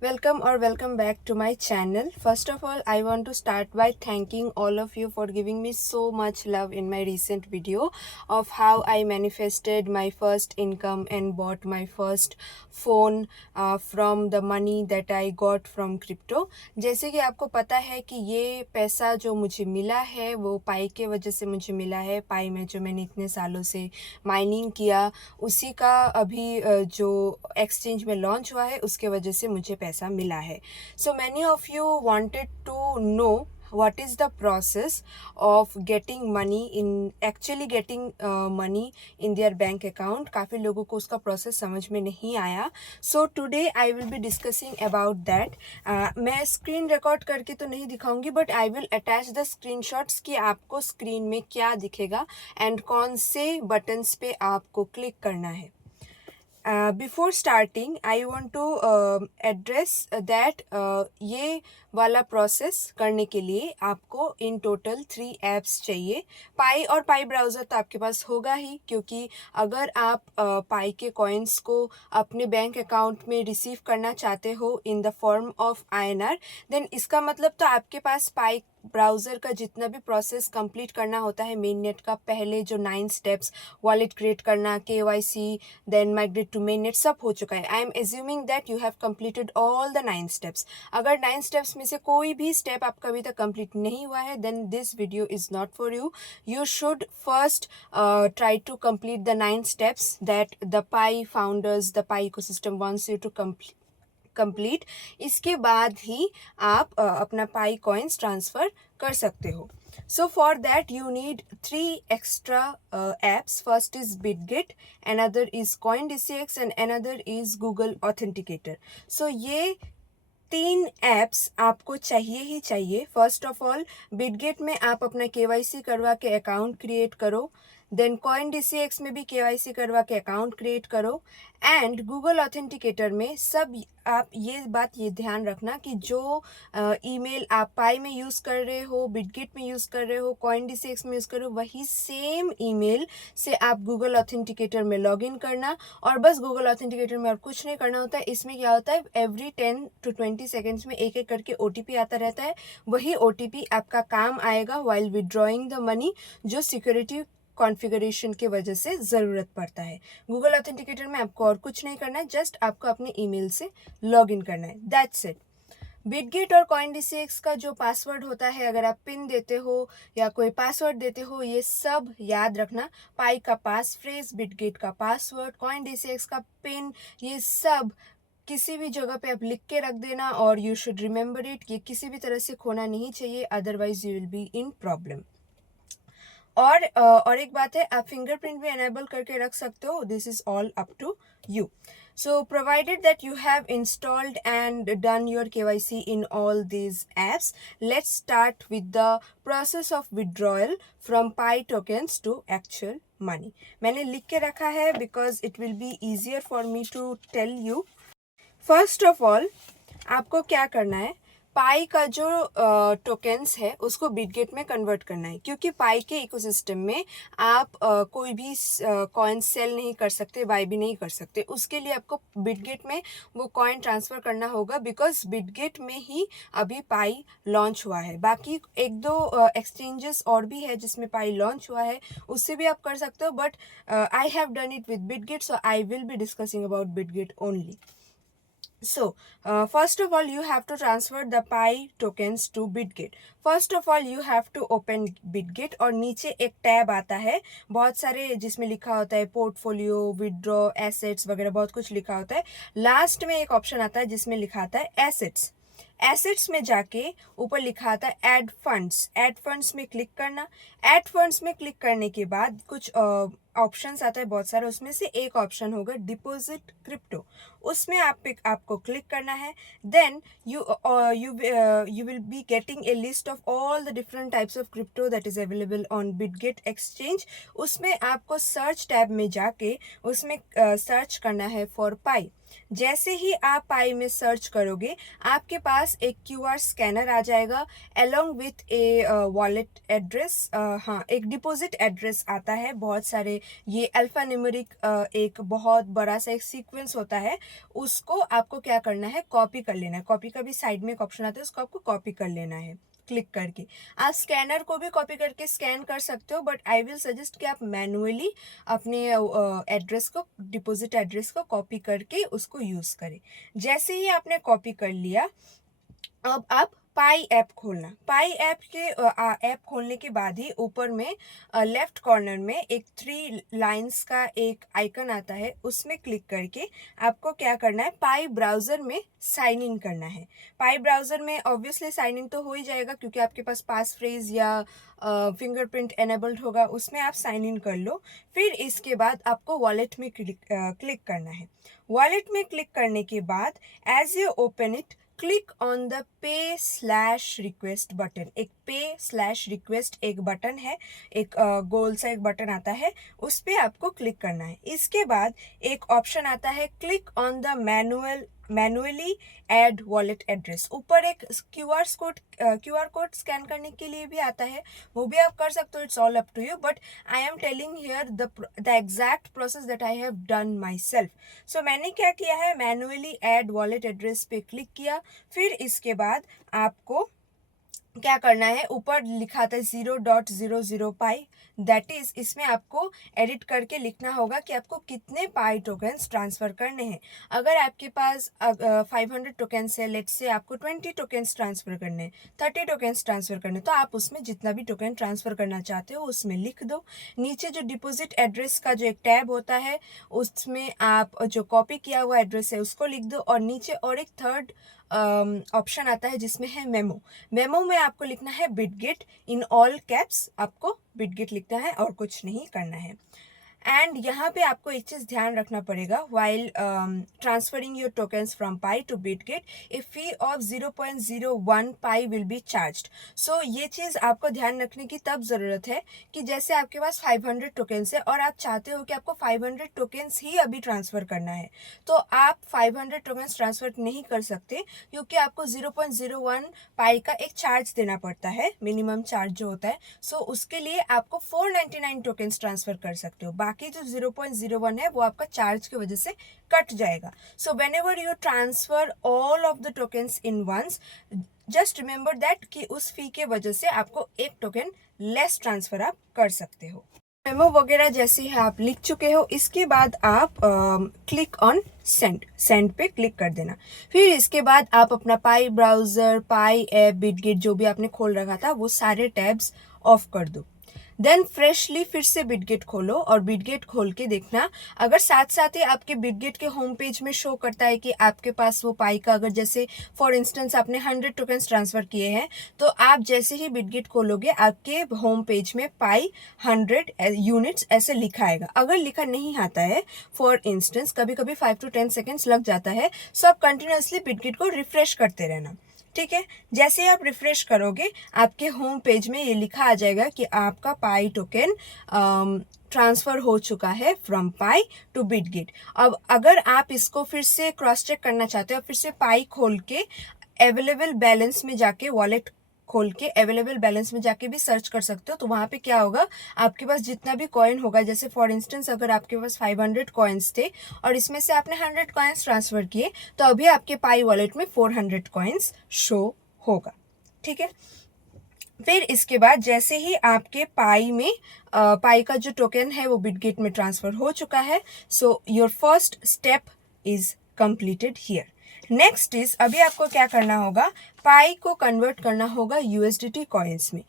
Welcome back to my channel. First of all, I want to start by thanking all of you for giving me so much love in my recent video of how I manifested my first income and bought my first phone from the money that I got from crypto. जैसे कि आपको पता है कि ये पैसा जो मुझे मिला है वो पाई के वजह से मुझे मिला है। पाई में जो मैंने इतने सालों से माइनिंग किया उसी का अभी जो एक्सचेंज में लॉन्च हुआ है उसके वजह से मुझे पैसा मिला है। So many of you wanted to know what is the process of getting money in actually getting money in their bank account। काफ़ी लोगों को उसका प्रोसेस समझ में नहीं आया। So today I will be discussing about that. मैं screen record करके तो नहीं दिखाऊंगी but I will attach the screenshots कि आपको स्क्रीन में क्या दिखेगा एंड कौन से बटन्स पे आपको क्लिक करना है। Before starting, I want to address that ये वाला प्रोसेस करने के लिए आपको इन टोटल 3 ऐप्स चाहिए। पाई और पाई ब्राउज़र तो आपके पास होगा ही, क्योंकि अगर आप पाई के कॉइन्स को अपने बैंक अकाउंट में रिसीव करना चाहते हो in the form of INR, then इसका मतलब तो आपके पास पाई ब्राउज़र का जितना भी प्रोसेस कंप्लीट करना होता है मेन नेट का, पहले जो 9 स्टेप्स वॉलेट क्रिएट करना, KYC, then migrate to mainnet, सब हो चुका है। I am assuming that you have completed all the 9 steps. अगर 9 स्टेप्स में से कोई भी स्टेप आपका अभी तक कंप्लीट नहीं हुआ है then this video is not for you. You should first try to complete the 9 steps that the Pi founders, the Pi ecosystem wants you to complete. इसके बाद ही आप अपना पाई कॉइन्स ट्रांसफ़र कर सकते हो। So for that you need 3 extra apps. First is BitGet, another is CoinDCX and another is Google Authenticator. So ये 3 apps आपको चाहिए ही चाहिए। फर्स्ट ऑफ ऑल बिटगेट में आप अपना KYC करवा के अकाउंट क्रिएट करो, देन CoinDCX में भी KYC करवा के अकाउंट क्रिएट करो, एंड गूगल ऑथेंटिकेटर में सब आप ये बात ये ध्यान रखना कि जो ईमेल आप पाई में यूज़ कर रहे हो, बिटगेट में यूज़ कर रहे हो, CoinDCX में यूज़ कर रहे हो, वही सेम ईमेल से आप गूगल ऑथेंटिकेटर में लॉगिन करना। और बस गूगल ऑथेंटिकेटर में और कुछ नहीं करना होता है। इसमें क्या होता है, एवरी 10 to 20 सेकेंड्स में एक एक करके OTP आता रहता है। वही OTP आपका काम आएगा वाइल विड्रॉइंग द मनी, जो सिक्योरिटी कॉन्फ़िगरेशन के वजह से ज़रूरत पड़ता है। गूगल ऑथेंटिकेटर में आपको और कुछ नहीं करना है, जस्ट आपको अपने ईमेल से लॉगिन करना है, दैट्स इट। बिटगेट और CoinDCX का जो पासवर्ड होता है, अगर आप पिन देते हो या कोई पासवर्ड देते हो, ये सब याद रखना। पाई का पास फ्रेज, बिटगेट का पासवर्ड, CoinDCX का पिन, ये सब किसी भी जगह पे आप लिख के रख देना और यू शुड रिमेंबर इट। ये किसी भी तरह से खोना नहीं चाहिए, otherwise you will be in problem. और एक बात है, आप फिंगरप्रिंट भी एनेबल करके रख सकते हो। This is all up to you. So provided that you have installed and done your KYC in all these apps, let's start with the process of withdrawal from Pi tokens to actual money. मैंने लिख के रखा है because it will be easier for me to tell you. First of all आपको क्या करना है, पाई का जो टोकेंस है उसको बिटगेट में कन्वर्ट करना है, क्योंकि पाई के इकोसिस्टम में आप कोई भी कॉइन सेल नहीं कर सकते, बाय भी नहीं कर सकते। उसके लिए आपको बिटगेट में वो कॉइन ट्रांसफ़र करना होगा, बिकॉज बिटगेट में ही अभी पाई लॉन्च हुआ है। बाकी 1-2 एक्सचेंजेस और भी है जिसमें पाई लॉन्च हुआ है, उससे भी आप कर सकते हो, but I have done it with Bitget, so I will be discussing about Bitget only. So first of all you have to transfer the Pi tokens to BitGet. First of all you have to open BitGet और नीचे एक tab आता है बहुत सारे, जिसमें लिखा होता है पोर्टफोलियो, विड्रॉ, एसेट्स वगैरह बहुत कुछ लिखा होता है। लास्ट में एक ऑप्शन आता है जिसमें लिखा आता है एसेट्स। एसेट्स में जाके ऊपर लिखा आता है ऐड फंड्स। ऐड फंड्स में क्लिक करना। ऐड फंड्स में क्लिक करने के बाद कुछ ऑप्शंस आता है बहुत सारे, उसमें से एक ऑप्शन होगा डिपॉजिट क्रिप्टो, उसमें आपको क्लिक करना है। Then you will be getting a list of all the different types of crypto that is available on BitGet exchange। उसमें आपको सर्च टैब में जाके उसमें सर्च करना है फॉर पाई। जैसे ही आप पाई में सर्च करोगे आपके पास एक QR स्कैनर आ जाएगा along with a wallet address. हाँ, एक डिपॉजिट एड्रेस आता है, बहुत सारे ये अल्फा न्यूमेरिक एक बहुत बड़ा सा एक सीक्वेंस होता है, उसको आपको क्या करना है, कॉपी कर लेना है। कॉपी का भी साइड में एक ऑप्शन आता है, उसको आपको कॉपी कर लेना है क्लिक करके। आप स्कैनर को भी कॉपी करके स्कैन कर सकते हो, बट आई विल सजेस्ट कि आप मैनुअली अपने एड्रेस को, डिपॉजिट एड्रेस को कॉपी करके उसको यूज़ करें। जैसे ही आपने कॉपी कर लिया, अब आप पाई ऐप खोलना। पाई ऐप के ऐप खोलने के बाद ही ऊपर में लेफ्ट कॉर्नर में एक 3 लाइंस का एक आइकन आता है, उसमें क्लिक करके आपको क्या करना है, पाई ब्राउज़र में साइन इन करना है। पाई ब्राउज़र में ऑब्वियसली साइन इन तो हो ही जाएगा, क्योंकि आपके पास पास फ्रेज या फिंगरप्रिंट एनेबल्ड होगा, उसमें आप साइन इन कर लो। फिर इसके बाद आपको वॉलेट में क्लिक करना है। वॉलेट में क्लिक करने के बाद as you open it, click on the pay request button. एक पे/रिक्वेस्ट एक बटन है, एक गोल सा एक बटन आता है, उस पर आपको क्लिक करना है। इसके बाद एक ऑप्शन आता है, click on the manually add wallet address. ऊपर एक क्यूआर कोड स्कैन करने के लिए भी आता है, वो भी आप कर सकते हो, it's all up to you, but I am telling here the exact process that I have done my self. So मैंने क्या किया है, मैनुअली ऐड वॉलेट एड्रेस पे क्लिक किया। फिर इसके बाद आपको क्या करना है, ऊपर लिखा था 0.00 पाई, दैट इज इसमें आपको एडिट करके लिखना होगा कि आपको कितने पाई टोकन्स ट्रांसफ़र करने हैं। अगर आपके पास 500 टोकन्स है, लेट्स से आपको 20 टोकन्स ट्रांसफ़र करने हैं, 30 टोकन्स ट्रांसफ़र करने, तो आप उसमें जितना भी टोकन ट्रांसफ़र करना चाहते हो उसमें लिख दो। नीचे जो डिपॉजिट एड्रेस का जो एक टैब होता है, उसमें आप जो कॉपी किया हुआ एड्रेस है उसको लिख दो, और नीचे और एक थर्ड ऑप्शन आता है जिसमें है मेमो। मेमो में आपको लिखना है बिटगेट इन ऑल कैप्स, आपको बिटगेट लिखना है और कुछ नहीं करना है। एंड यहाँ पे आपको एक चीज़ ध्यान रखना पड़ेगा, while transferring your tokens from Pi to Bitget, a fee of 0.01 Pi will be charged. So ये चीज़ आपको ध्यान रखने की तब ज़रूरत है कि जैसे आपके पास 500 टोकन्स है और आप चाहते हो कि आपको 500 टोकन्स ही अभी ट्रांसफ़र करना है, तो आप 500 टोकन्स ट्रांसफ़र नहीं कर सकते, क्योंकि आपको 0.01 पाई का एक चार्ज देना पड़ता है, मिनिमम चार्ज जो होता है। सो उसके लिए आपको 499 टोकन्स ट्रांसफ़र कर सकते हो, बाकी जो 0.01 है वो आपका चार्ज की वजह से कट जाएगा। So whenever you transfer all of the tokens in once, just remember that कि उस फी के वजह से आपको एक टोकन लेस ट्रांसफर आप कर सकते हो। मेमो वगैरह जैसे है आप लिख चुके हो, इसके बाद आप क्लिक ऑन सेंड पे क्लिक कर देना। फिर इसके बाद आप अपना पाई ब्राउज़र, पाई ऐप, बिटगेट जो भी आपने खोल रखा था वो सारे टैब्स ऑफ कर दो। देन फ्रेशली फिर से बिटगेट खोलो, और बिटगेट खोल के देखना, अगर साथ साथ ही आपके बिटगेट के होम पेज में शो करता है कि आपके पास वो पाई का, अगर जैसे फॉर इंस्टेंस आपने 100 टोकन्स ट्रांसफ़र किए हैं, तो आप जैसे ही बिटगेट खोलोगे आपके होम पेज में पाई 100 यूनिट्स ऐसे लिखा आएगा। अगर लिखा नहीं आता है, फॉर इंस्टेंस कभी कभी 5 to 10 सेकेंड्स लग जाता है, सो आप कंटिन्यूसली बिटगेट को रिफ्रेश करते रहना। ठीक है, जैसे ही आप रिफ्रेश करोगे आपके होम पेज में ये लिखा आ जाएगा कि आपका पाई टोकन ट्रांसफ़र हो चुका है फ्रॉम पाई टू बिटगेट। अब अगर आप इसको फिर से क्रॉस चेक करना चाहते हो, फिर से पाई खोल के अवेलेबल बैलेंस में जाके, वॉलेट खोल के अवेलेबल बैलेंस में जाके भी सर्च कर सकते हो। तो वहाँ पे क्या होगा, आपके पास जितना भी कॉइन होगा, जैसे फॉर इंस्टेंस अगर आपके पास 500 कॉइन्स थे और इसमें से आपने 100 कॉइन्स ट्रांसफ़र किए, तो अभी आपके पाई वॉलेट में 400 कॉइन्स शो होगा। ठीक है, फिर इसके बाद जैसे ही आपके पाई में पाई का जो टोकन है वो बिटगेट में ट्रांसफ़र हो चुका है, so your first step is completed here. Next is, अभी आपको क्या करना होगा, पाई को कन्वर्ट करना होगा यूएसडीटी कॉइन्स में।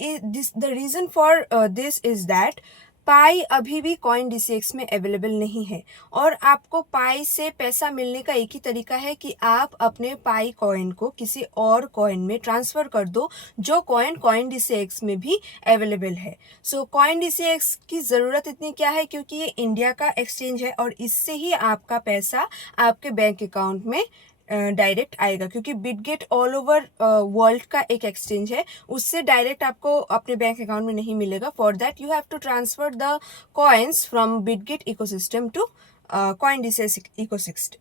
The reason for this is that पाई अभी भी कॉइन DCX में अवेलेबल नहीं है, और आपको पाई से पैसा मिलने का एक ही तरीका है कि आप अपने पाई कॉइन को किसी और कॉइन में ट्रांसफ़र कर दो, जो कॉइन DCX में भी अवेलेबल है। सो कॉइन DCX की ज़रूरत इतनी क्या है, क्योंकि ये इंडिया का एक्सचेंज है और इससे ही आपका पैसा आपके बैंक अकाउंट में डायरेक्ट आएगा, क्योंकि बिटगेट ऑल ओवर वर्ल्ड का एक एक्सचेंज है, उससे डायरेक्ट आपको अपने बैंक अकाउंट में नहीं मिलेगा। For that you have to transfer the coins from Bitget ecosystem to coin DCX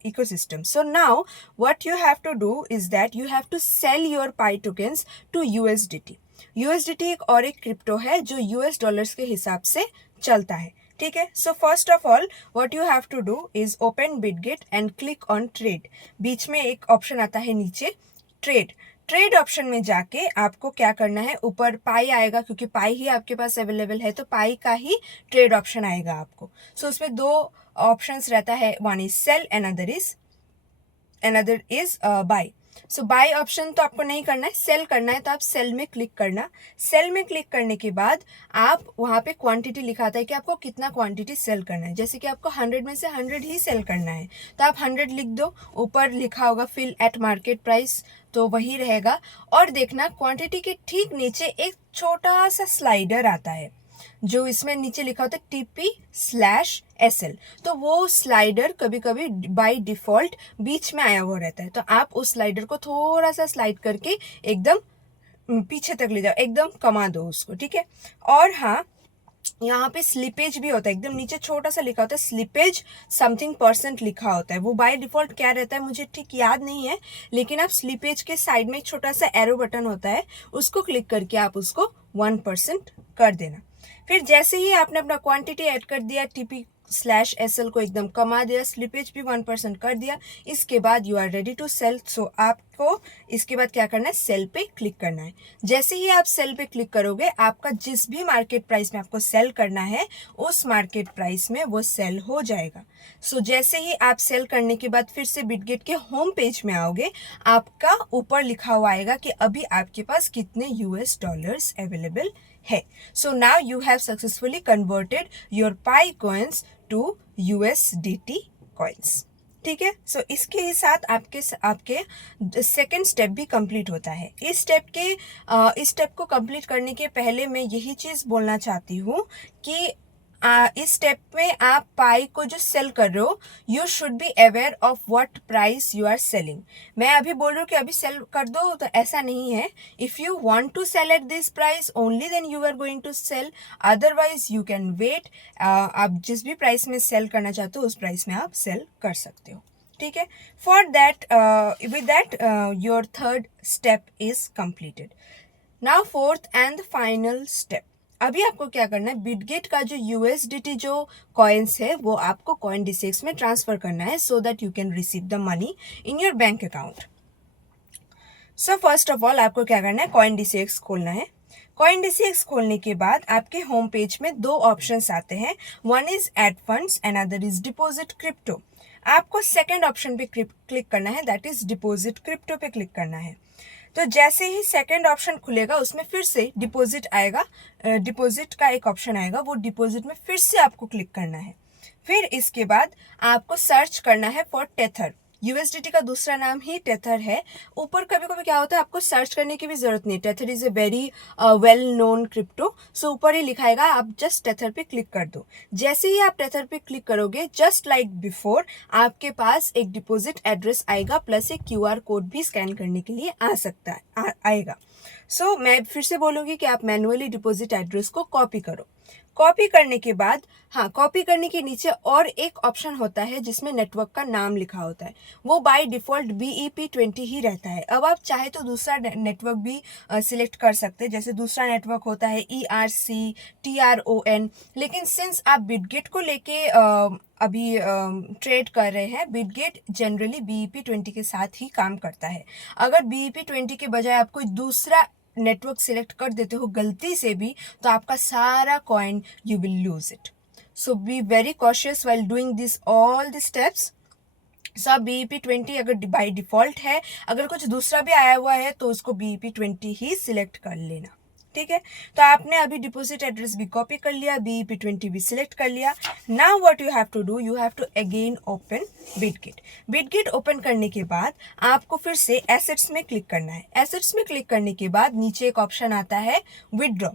ecosystem. So now what you have to do is that you have to sell your Pi tokens to USDT. USDT एक और एक crypto है जो US dollars के हिसाब से चलता है। ठीक है। So first of all what you have to do is open Bitget and click on trade. बीच में एक ऑप्शन आता है नीचे ट्रेड। ट्रेड ऑप्शन में जाके आपको क्या करना है, ऊपर पाई आएगा, क्योंकि पाई ही आपके पास अवेलेबल है तो पाई का ही ट्रेड ऑप्शन आएगा आपको। सो उसमें दो ऑप्शंस रहता है, one is sell, another is buy. So buy option तो आपको नहीं करना है, सेल करना है, तो आप सेल में क्लिक करना। सेल में क्लिक करने के बाद आप वहाँ पे क्वांटिटी लिखाता है कि आपको कितना क्वांटिटी सेल करना है। जैसे कि आपको 100 में से 100 ही सेल करना है तो आप 100 लिख दो। ऊपर लिखा होगा फिल एट मार्केट प्राइस, तो वही रहेगा। और देखना क्वांटिटी के ठीक नीचे एक छोटा सा स्लाइडर आता है जो इसमें नीचे लिखा होता है TP/SL। तो वो स्लाइडर कभी कभी बाय डिफॉल्ट बीच में आया हुआ रहता है, तो आप उस स्लाइडर को थोड़ा सा स्लाइड करके एकदम पीछे तक ले जाओ, एकदम कमा दो उसको, ठीक है। और हाँ, यहाँ पे स्लिपेज भी होता है, एकदम नीचे छोटा सा लिखा होता है स्लिपेज समथिंग % लिखा होता है। वो बाय डिफॉल्ट क्या रहता है मुझे ठीक याद नहीं है, लेकिन आप स्लिपेज के साइड में एक छोटा सा एरो बटन होता है, उसको क्लिक करके आप उसको 1% कर देना। फिर जैसे ही आपने अपना क्वांटिटी ऐड कर दिया, TP/SL को एकदम कमा दिया, स्लिपेज भी 1% कर दिया, इसके बाद you are ready to sell. So आपको इसके बाद क्या करना है, सेल पे क्लिक करना है। जैसे ही आप सेल पे क्लिक करोगे, आपका जिस भी मार्केट प्राइस में आपको सेल करना है उस मार्केट प्राइस में वो सेल हो जाएगा। सो जैसे ही आप सेल करने के बाद फिर से बिटगेट के होम पेज में आओगे, आपका ऊपर लिखा हुआ आएगा कि अभी आपके पास कितने US डॉलर्स अवेलेबल है। So now you have successfully converted your Pi coins to USDT coins, ठीक है। सो इसके ही साथ आपके सेकेंड स्टेप भी कंप्लीट होता है। इस स्टेप को कंप्लीट करने के पहले मैं यही चीज़ बोलना चाहती हूँ कि इस स्टेप में आप पाई को जो सेल कर रहे हो, you should be aware of what price you are selling. मैं अभी बोल रही हूँ कि अभी सेल कर दो, तो ऐसा नहीं है। If you want to sell at this price only then you are going to sell, otherwise you can wait. आप जिस भी प्राइस में सेल करना चाहते हो उस प्राइस में आप सेल कर सकते हो, ठीक है। For that with that your third step is completed. Now fourth and final step. अभी आपको क्या करना है, बिटगेट का जो USDT जो कॉइन्स है वो आपको CoinDCX में ट्रांसफर करना है, so that you can receive the money in your bank account. So first of all आपको क्या करना है, CoinDCX खोलना है। CoinDCX खोलने के बाद आपके होम पेज में दो ऑप्शंस आते हैं, one is add funds and other is deposit crypto. आपको सेकेंड ऑप्शन पे क्लिक करना है, दैट इज डिपॉजिट क्रिप्टो पे क्लिक करना है। तो जैसे ही सेकंड ऑप्शन खुलेगा उसमें फिर से डिपॉजिट आएगा, डिपॉजिट का एक ऑप्शन आएगा, वो डिपॉजिट में फिर से आपको क्लिक करना है। फिर इसके बाद आपको सर्च करना है फॉर टेथर। USDT का दूसरा नाम ही टेथर है। ऊपर कभी कभी क्या होता है, आपको सर्च करने की भी जरूरत नहीं, Tether is a very well known crypto. So ऊपर ही लिखाएगा, आप जस्ट टेथर पे क्लिक कर दो। जैसे ही आप टेथर पे क्लिक करोगे, जस्ट लाइक बिफोर, आपके पास एक डिपॉजिट एड्रेस आएगा, प्लस एक QR कोड भी स्कैन करने के लिए आ सकता है, आएगा। सो मैं फिर से बोलूँगी कि आप मैनुअली डिपॉजिट एड्रेस को कॉपी करो। कॉपी करने के बाद, हाँ, कॉपी करने के नीचे और एक ऑप्शन होता है जिसमें नेटवर्क का नाम लिखा होता है, वो बाय डिफ़ॉल्ट BEP20 ही रहता है। अब आप चाहे तो दूसरा नेटवर्क भी सिलेक्ट कर सकते हैं, जैसे दूसरा नेटवर्क होता है ERC-TRON। लेकिन सिंस आप बिटगेट को लेके अभी ट्रेड कर रहे हैं, बिटगेट जनरली BEP20 के साथ ही काम करता है। अगर BEP20 के बजाय आप कोई दूसरा नेटवर्क सिलेक्ट कर देते हो गलती से भी, तो आपका सारा coin you will lose it. So be very cautious while doing this all the steps. So BEP20 अगर बाय डिफॉल्ट है, अगर कुछ दूसरा भी आया हुआ है तो उसको BEP20 ही सिलेक्ट कर लेना, ठीक है। तो आपने अभी डिपॉजिट एड्रेस भी कॉपी कर लिया, BEP20 भी सिलेक्ट कर लिया। Now what you have to do, you have to again open Bitget. Bitget open करने के बाद आपको फिर से एसेट्स में क्लिक करना है। एसेट्स में क्लिक करने के बाद नीचे एक ऑप्शन आता है विदड्रॉ।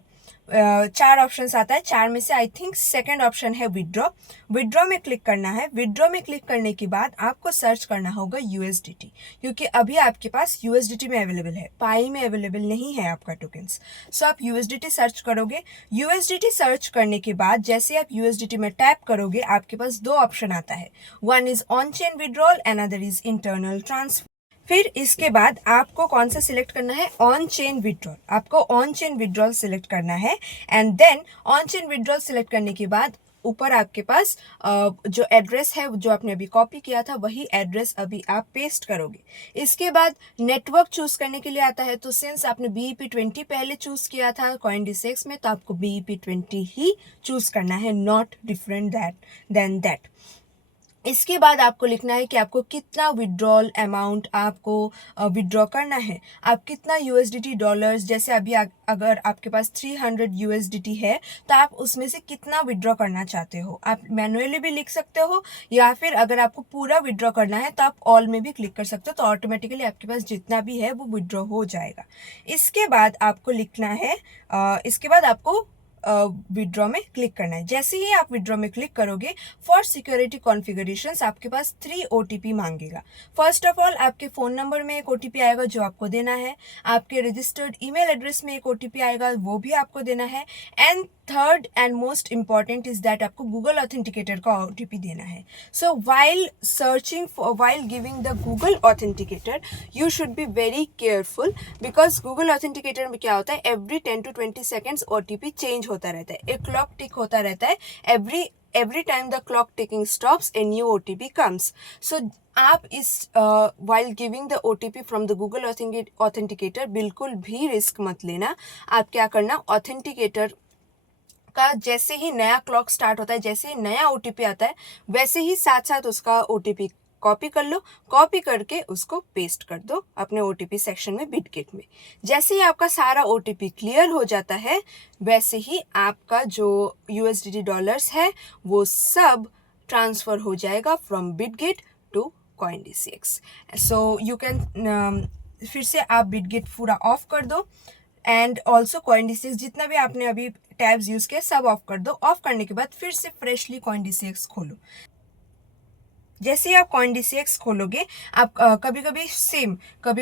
4 ऑप्शंस आता है, 4 में से आई थिंक सेकंड ऑप्शन है विदड्रॉ। विदड्रॉ में क्लिक करना है। विदड्रॉ में क्लिक करने के बाद आपको सर्च करना होगा USDT, क्योंकि अभी आपके पास USDT में अवेलेबल है, पाई में अवेलेबल नहीं है आपका टोकन्स। सो आप USDT सर्च करोगे। USDT सर्च करने के बाद जैसे आप USDT में टैप करोगे, आपके पास दो ऑप्शन आता है, one is on chain withdrawal and other is internal transfer. फिर इसके बाद आपको कौन सा सिलेक्ट करना है, ऑन चेन विड्रॉल। आपको ऑन चेन विड्रॉल सिलेक्ट करना है and then on chain withdrawal select करने के बाद ऊपर आपके पास जो एड्रेस है जो आपने अभी कॉपी किया था वही एड्रेस अभी आप पेस्ट करोगे। इसके बाद नेटवर्क चूज करने के लिए आता है, तो सिंस आपने BEP20 पहले चूज किया था CoinDCX में, तो आपको BEP20 ही चूज करना है, नॉट डिफरेंट देन दैट। इसके बाद आपको लिखना है कि आपको कितना विड्रॉल अमाउंट आपको विड्रॉ करना है, आप कितना USDT डॉलर्स, जैसे अभी अगर आपके पास 300 USDT है तो आप उसमें से कितना विड्रॉ करना चाहते हो। आप मैनुअली भी लिख सकते हो, या फिर अगर आपको पूरा विड्रॉ करना है तो आप ऑल में भी क्लिक कर सकते हो, तो ऑटोमेटिकली आपके पास जितना भी है वो विड्रॉ हो जाएगा। इसके बाद आपको लिखना है, इसके बाद आपको विड्रॉ में क्लिक करना है। जैसे ही आप विड्रॉ में क्लिक करोगे, फॉर सिक्योरिटी कॉन्फ़िगरेशंस आपके पास 3 OTP मांगेगा। फर्स्ट ऑफ ऑल आपके फ़ोन नंबर में एक OTP आएगा जो आपको देना है, आपके रजिस्टर्ड ईमेल एड्रेस में एक OTP आएगा वो भी आपको देना है, and third and most important is that आपको गूगल ऑथेंटिकेटर का OTP देना है। सो while giving the Google authenticator you should be very careful, because Google authenticator में क्या होता है, every 10 to 20 seconds OTP change होता रहता है, एक क्लॉक टिक होता रहता है, every time the clock ticking stops a new OTP comes. So आप इस while giving the OTP from the Google authenticator बिल्कुल भी रिस्क मत लेना। आप क्या करना, ऑथेंटिकेटर का जैसे ही नया क्लॉक स्टार्ट होता है, जैसे ही नया OTP आता है, वैसे ही साथ साथ उसका OTP कॉपी कर लो, कॉपी करके उसको पेस्ट कर दो अपने OTP सेक्शन में बिटगेट में। जैसे ही आपका सारा OTP क्लियर हो जाता है, वैसे ही आपका जो USDT डॉलर्स है वो सब ट्रांसफ़र हो जाएगा from Bitget to CoinDCX। So you can फिर से आप बिटगेट पूरा ऑफ कर दो, एंड ऑल्सो CoinDCX जितना भी आपने अभी टैब्स यूज़ किए सब ऑफ कर दो। ऑफ करने के बाद फिर से फ्रेशली CoinDCX खोलो। जैसे ही आप CoinDCX खोलोगे, आप कभी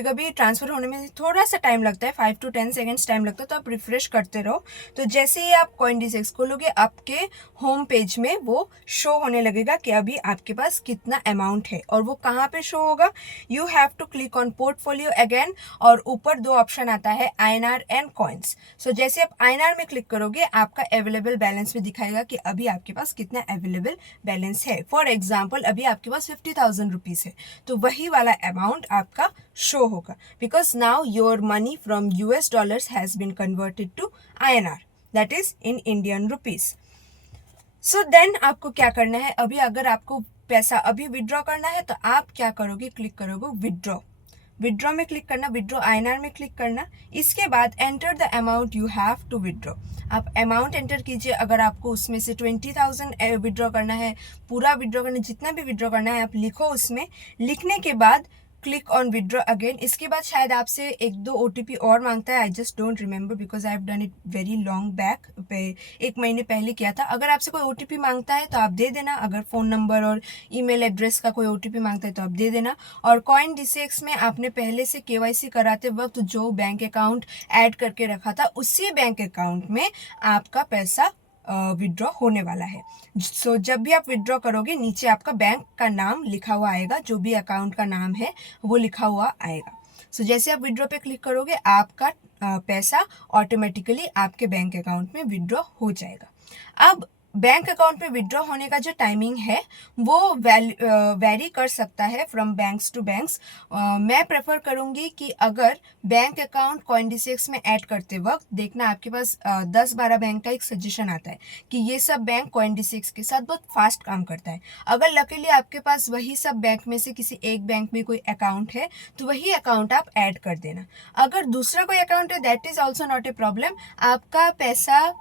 कभी ट्रांसफ़र होने में थोड़ा सा टाइम लगता है, 5 to 10 सेकेंड्स टाइम लगता है, तो आप रिफ्रेश करते रहो। तो जैसे ही आप CoinDCX खोलोगे, आपके होम पेज में वो शो होने लगेगा कि अभी आपके पास कितना अमाउंट है, और वो कहाँ पे शो होगा, you have to click on portfolio again, और ऊपर 2 ऑप्शन आता है INR एंड कॉइन्स। सो जैसे आप INR में क्लिक करोगे, आपका अवेलेबल बैलेंस में दिखाएगा कि अभी आपके पास कितना अवेलेबल बैलेंस है। फॉर एग्जाम्पल अभी आपके पास 50,000 रुपीज़ है, तो वही वाला अमाउंट आपका शो होगा, because now your money from US dollars has been converted to INR, that is in Indian rupees. So then आपको क्या करना है, अभी अगर आपको पैसा अभी विड्रॉ करना है तो आप क्या करोगे, क्लिक करोगे विड्रॉ में क्लिक करना, विड्रॉ INR में क्लिक करना। इसके बाद enter the amount you have to withdraw, आप अमाउंट एंटर कीजिए। अगर आपको उसमें से 20,000 विड्रॉ करना है, पूरा विड्रॉ करना है, जितना भी विड्रॉ करना है आप लिखो उसमें। लिखने के बाद क्लिक ऑन विड्रॉ अगेन। इसके बाद शायद आपसे 1-2 OTP और मांगता है, I just don't remember because I have done it very long back, 1 महीने पहले किया था। अगर आपसे कोई OTP मांगता है तो आप दे देना, अगर फ़ोन नंबर और ईमेल एड्रेस का कोई OTP मांगता है तो आप दे देना। और CoinDCX में आपने पहले से KYC कराते वक्त जो बैंक अकाउंट ऐड करके रखा था, उसी बैंक अकाउंट में आपका पैसा विड्रॉ होने वाला है। सो जब भी आप विड्रॉ करोगे, नीचे आपका बैंक का नाम लिखा हुआ आएगा, जो भी अकाउंट का नाम है वो लिखा हुआ आएगा। सो जैसे आप विड्रॉ पे क्लिक करोगे, आपका पैसा ऑटोमेटिकली आपके बैंक अकाउंट में विड्रॉ हो जाएगा। अब बैंक अकाउंट में विड्रॉ होने का जो टाइमिंग है वो वेरी कर सकता है फ्रॉम बैंक्स टू बैंक्स। मैं प्रेफर करूँगी कि अगर बैंक अकाउंट CoinDCX में ऐड करते वक्त देखना, आपके पास 10-12 बैंक का एक सजेशन आता है कि ये सब बैंक CoinDCX के साथ बहुत फास्ट काम करता है। अगर लकीली आपके पास वही सब बैंक में से किसी एक बैंक में कोई अकाउंट है तो वही अकाउंट आप ऐड कर देना। अगर दूसरा कोई अकाउंट है, that is also not a problem, आपका पैसा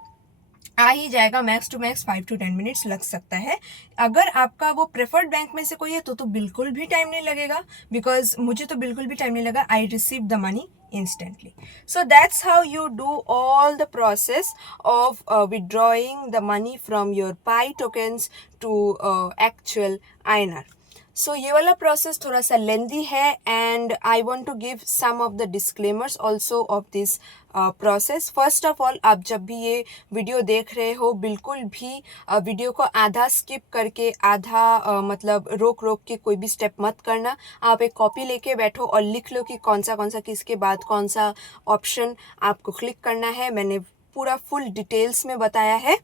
आ ही जाएगा। Max to max 5 to 10 minutes लग सकता है। अगर आपका वो प्रेफर्ड बैंक में से कोई है तो बिल्कुल भी टाइम नहीं लगेगा, बिकॉज मुझे तो बिल्कुल भी टाइम नहीं लगा, I receive the money instantly. So that's how you do all the process of withdrawing the money from your Pi tokens to actual INR. So ये वाला प्रोसेस थोड़ा सा लेंदी है, and I want to give some of the disclaimers also of this process. First of all, आप जब भी ये video देख रहे हो, बिल्कुल भी वीडियो को आधा स्किप करके, आधा मतलब रोक के कोई भी स्टेप मत करना। आप एक कॉपी लेके बैठो और लिख लो कि कौन सा किसके बाद कौन सा ऑप्शन आपको क्लिक करना है। मैंने पूरा फुल डिटेल्स में बताया है।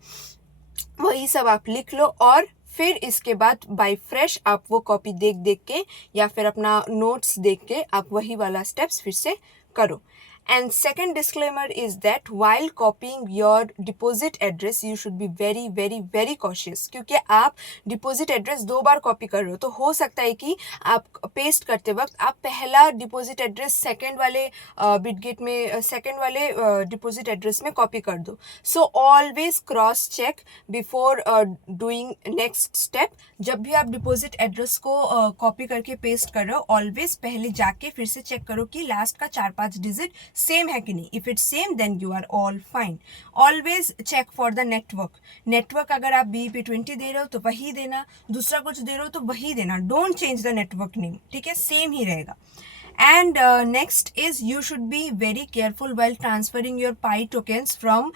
वही सब आप लिख लो और फिर इसके बाद बाय फ्रेश आप वो कॉपी देख देख के या फिर अपना नोट्स देख के आप वही वाला स्टेप्स फिर से करो. And second disclaimer is that while copying your deposit address, you should be very very very cautious. क्योंकि आप डिपॉजिट एड्रेस 2 बार कॉपी कर रहे हो, तो हो सकता है कि आप पेस्ट करते वक्त आप पहला डिपॉजिट एड्रेस सेकंड वाले बिटगेट में सेकंड वाले डिपॉजिट एड्रेस में कॉपी कर दो. So always cross check before doing next step. जब भी आप डिपॉजिट एड्रेस को कॉपी करके पेस्ट कर रहे हो, ऑलवेज पहले जाके फिर से चेक करो कि लास्ट का 4-5 डिजिट सेम है कि नहीं. If it's same then you are all fine. Always check for the network अगर आप BEP20 दे रहे हो तो वही देना, दूसरा कुछ दे रहे हो तो वही देना. Don't change the network name, ठीक है, सेम ही रहेगा. And next is you should be very careful while transferring your Pi tokens from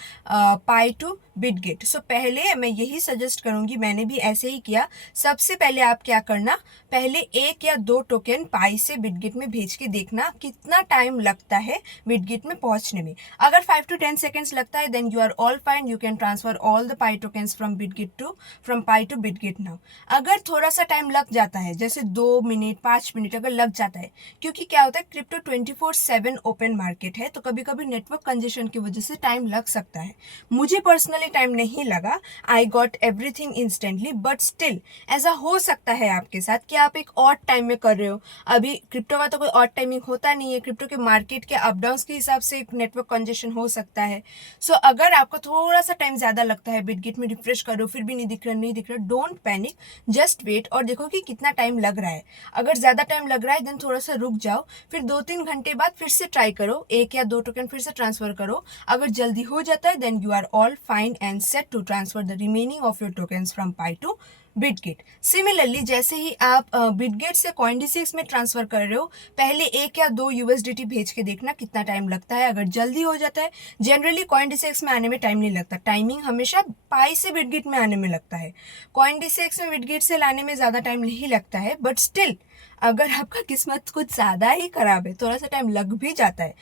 Pi to Bitget. So पहले मैं यही सजेस्ट करूंगी, मैंने भी ऐसे ही किया. सबसे पहले आप क्या करना, पहले 1 या 2 टोकन पाई से बिटगेट में भेज के देखना कितना टाइम लगता है बिटगेट में पहुंचने में. अगर 5 to 10 seconds लगता है then you are all fine, you can transfer all the Pi tokens from Pi to Bitget now. अगर थोड़ा सा टाइम लग जाता है, जैसे 2 मिनट 5 मिनट अगर लग जाता है, क्योंकि क्या होता है क्रिप्टो 24/7 ओपन मार्केट है, तो कभी कभी नेटवर्क कंजेशन की वजह से टाइम लग सकता है. मुझे पर्सनली टाइम नहीं लगा, I got everything instantly, but still ऐसा हो सकता है आपके साथ कि आप एक ऑड टाइम में कर रहे हो. अभी क्रिप्टो का तो कोई ऑड टाइमिंग होता नहीं है, क्रिप्टो के मार्केट के अप डाउन के हिसाब से एक नेटवर्क कंजेशन हो सकता है. सो अगर आपको थोड़ा सा टाइम ज्यादा लगता है, बिटगेट में रिफ्रेश करो फिर भी नहीं दिख रहा, डोंट पैनिक, जस्ट वेट और देखो कि कितना टाइम लग रहा है. अगर ज्यादा टाइम लग रहा है देन थोड़ा सा रुक जाओ, फिर 2-3 घंटे बाद फिर से ट्राई करो, 1 या 2 टोकन फिर से ट्रांसफर करो. अगर जल्दी हो जाता है then you are all fine and set to transfer the remaining of your tokens from Pi to Bitget. Similarly जैसे ही आप बिटगेट से CoinDCX में ट्रांसफर कर रहे हो, पहले 1 या 2 USDT भेज के देखना कितना टाइम लगता है. अगर जल्दी हो जाता है, जनरली CoinDCX में आने में टाइम नहीं लगता, टाइमिंग हमेशा पाई से बिटगेट में आने में लगता है. CoinDCX में बिटगेट से लाने में ज़्यादा टाइम नहीं लगता है, बट स्टिल अगर आपका किस्मत कुछ ज़्यादा ही खराब है, थोड़ा सा टाइम लग भी जाता है,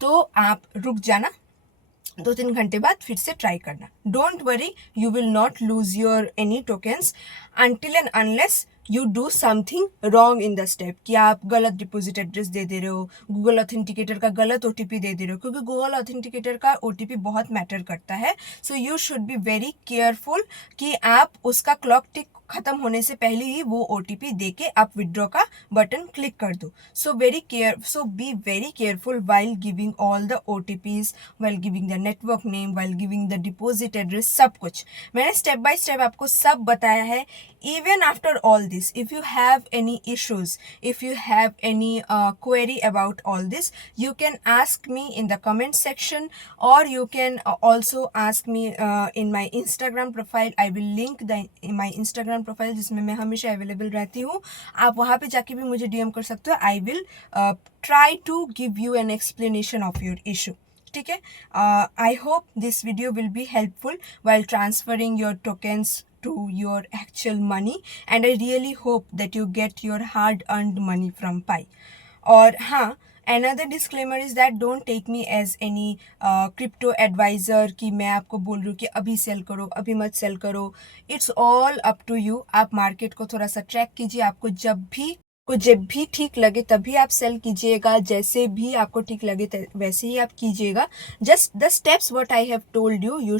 तो आप रुक जाना, 2-3 घंटे बाद फिर से ट्राई करना. Don't worry, you will not lose your any tokens until and unless you do something wrong in the step, कि आप गलत डिपॉजिट एड्रेस दे रहे हो, गूगल ऑथेंटिकेटर का गलत OTP दे रहे हो, क्योंकि गूगल ऑथेंटिकेटर का OTP बहुत मैटर करता है. So you should B very careful कि आप उसका क्लॉक टिक खत्म होने से पहले ही वो OTP दे के आप विड्रॉ का बटन क्लिक कर दो. So be very careful while giving all the OTPs, while giving the network name, while giving the deposit address, सब कुछ मैंने स्टेप बाय स्टेप आपको सब बताया है. Even after all this, if you have any issues, if you have any query about all this, you can ask me in the comment section, or you can also ask me in my Instagram profile. I will link my Instagram profile जिसमें मैं हमेशा available रहती हूँ. आप वहाँ पे जाके भी मुझे DM कर सकते हो. I will try to give you an explanation of your issue. ठीक है. I hope this video will be helpful while transferring your tokens to your actual money, and I really hope that you get your hard earned money from Pi. और हाँ, another disclaimer is that don't take me as any crypto advisor कि मैं आपको बोल रही हूँ कि अभी सेल करो, अभी मत सेल करो. It's all up to you. आप मार्केट को थोड़ा सा ट्रैक कीजिए, आपको जब भी ठीक लगे तभी आप सेल कीजिएगा, जैसे भी आपको ठीक लगे वैसे ही आप कीजिएगा. Just the steps what I have told you, you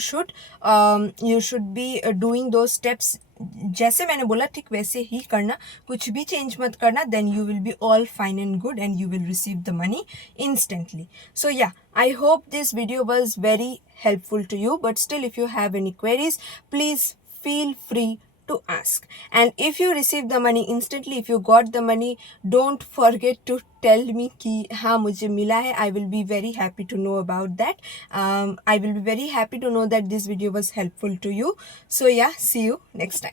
should be doing दो स्टेप्स जैसे मैंने बोला ठीक वैसे ही करना, कुछ भी चेंज मत करना. Then you will be all fine and good and you will receive the money instantly. So yeah, I hope this video was very helpful to you, but still if you have any queries, please feel free to ask. And if you receive the money instantly, if you got the money, don't forget to tell me कि हाँ मुझे मिला है. I will be very happy to know about that. I will be very happy to know that this video was helpful to you. So yeah, see you next time.